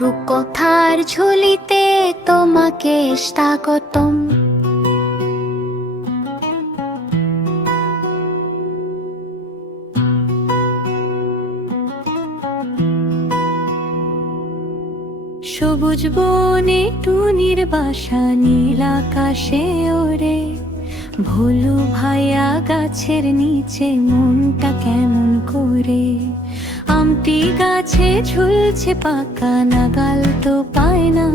রূপকথার ঝুলিতে তোমাকে স্বাগতম। সবুজ বনে টুনির বাসা, নীল আকাশে ওরে। ভোলু ভাইয়া গাছের নিচে, মনটা কেমন করে। আমটি গাছে ঝুলছে পাকা, নাগাল তো পায় না।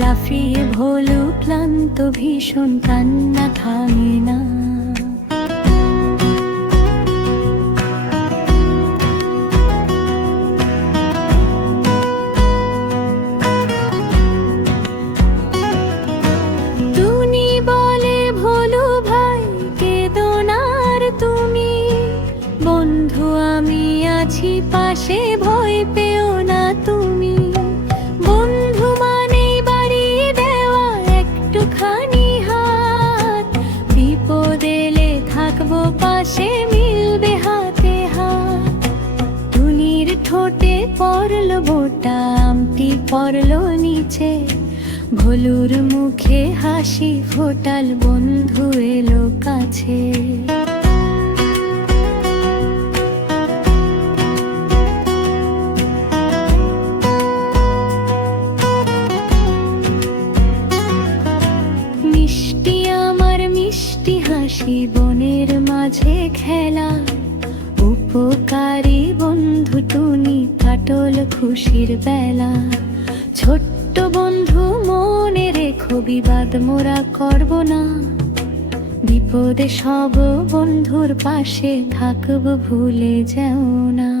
লাফিয়ে ভোলু ক্লান্ত, ভীষণ কান্না থামে না। টুনি বলে, ভোলু ভাই কেঁদো না আর তুমি, বন্ধু আমি আছি পাশে, ভয় পেও না তুমি। বন্ধু মানেই বাড়িয়ে দেওয়া একটুখানি হাত, বিপদ এলে থাকবো পাশে, মিলবে হাতে হাত। টুনির ঠোঁটে পড়ল বোটা, আমটি পড়ল নিচে। ভোলুর মুখে হাসি ফোটাল, বন্ধু এলো কাছে। মিষ্টি আমার মিষ্টি হাসি, বনের মাঝে খেলা। উপকারী বন্ধু টুনি, কাটল খুশির বেলা। ছোট্ট বন্ধু মনে রেখো, বিবাদ মোরা করব না। বিপদে সব বন্ধুর পাশে থাকবো, ভুলে যাও না।